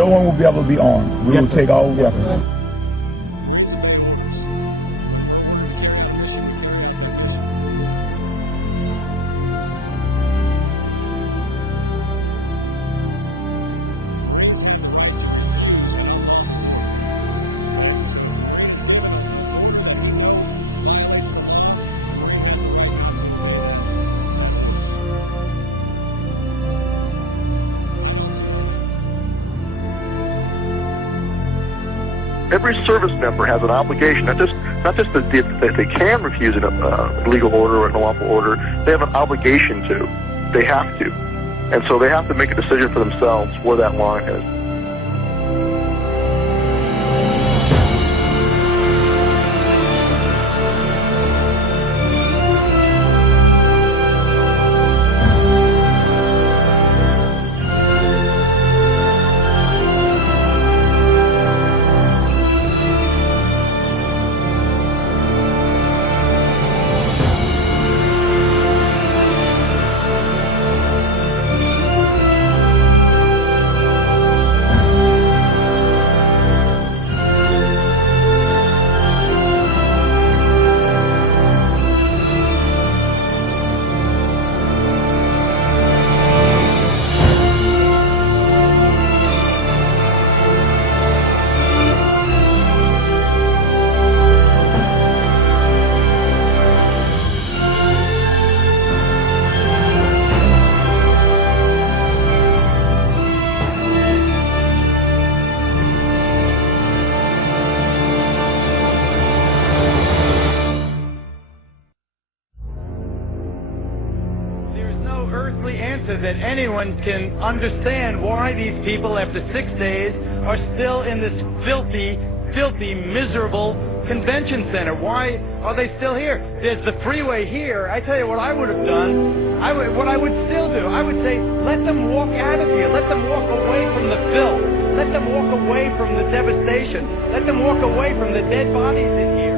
no one will be able to be armed. We will take all weapons. Every service member has an obligation, not just that they can refuse a legal order or an unlawful order. They have an obligation to. They have to. And so they have to make a decision for themselves where that line is. That anyone can understand why these people, after 6 days, are still in this filthy, miserable convention center. Why are they still here? There's the freeway here. I tell you what I would have done, what I would still do, I would say, let them walk out of here. Let them walk away from the filth. Let them walk away from the devastation. Let them walk away from the dead bodies in here.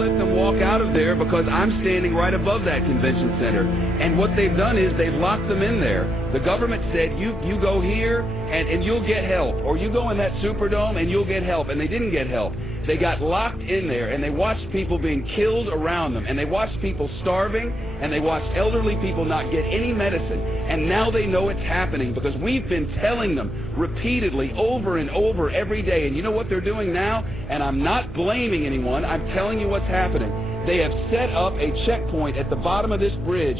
Let them walk out of there because I'm standing right above that convention center. And what they've done is they've locked them in there. The government said, you go here and you'll get help. Or you go in that Superdome and you'll get help. And they didn't get help. They got locked in there and they watched people being killed around them. And they watched people starving. And they watched elderly people not get any medicine. And now they know it's happening because we've been telling them repeatedly over and over every day. And you know what they're doing now? And I'm not blaming anyone. I'm telling you what's happening. They have set up a checkpoint at the bottom of this bridge.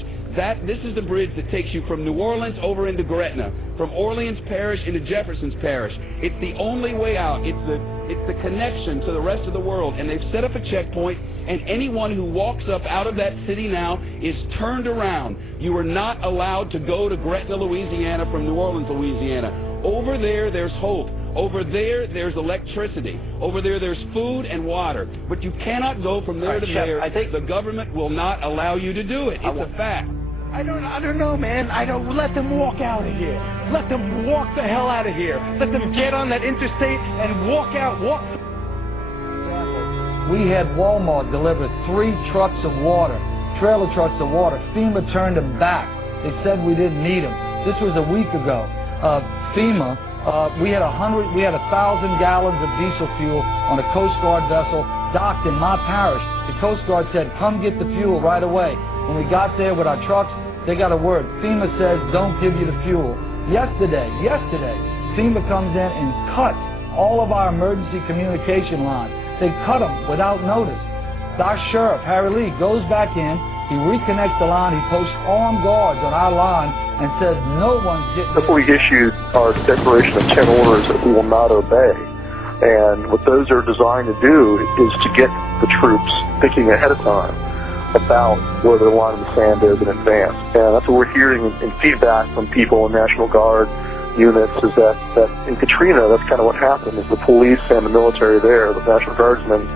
This is the bridge that takes you from New Orleans over into Gretna, from Orleans Parish into Jefferson's Parish. It's the only way out. It's the connection to the rest of the world. And they've set up a checkpoint, and anyone who walks up out of that city now is turned around. You are not allowed to go to Gretna, Louisiana from New Orleans, Louisiana. Over there, there's hope. Over there, there's electricity. Over there, there's food and water. But you cannot go from there to there. I think the government will not allow you to do it. It's a fact. I don't know, man. Let them walk out of here. Let them walk the hell out of here. Let them get on that interstate and walk out. We had Walmart deliver 3 trucks of water, trailer trucks of water. FEMA turned them back. They said we didn't need them. This was a week ago. FEMA, we had 1,000 gallons of diesel fuel on a Coast Guard vessel docked in my parish. The Coast Guard said, come get the fuel right away. When we got there with our trucks, they got a word. FEMA says, don't give you the fuel. Yesterday, FEMA comes in and cuts all of our emergency communication lines. They cut them without notice. Our sheriff, Harry Lee, goes back in, he reconnects the line, he posts armed guards on our line and says no one's getting... That's why we issued our declaration of 10 orders that we will not obey. And what those are designed to do is to get the troops thinking ahead of time about where the line in the sand is in advance. And that's what we're hearing in feedback from people in National Guard units is that in Katrina, that's kind of what happened, is the police and the military there, the National Guardsmen,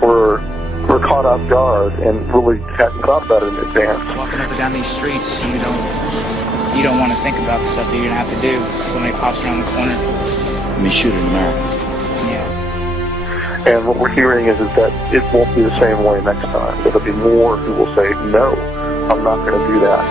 were caught off guard and really hadn't thought about it in advance. Walking up and down these streets, you don't want to think about the stuff that you're going to have to do. Somebody pops around the corner. I mean, shoot in America. Yeah. And what we're hearing is that it won't be the same way next time. There'll be more who will say, no, I'm not going to do that.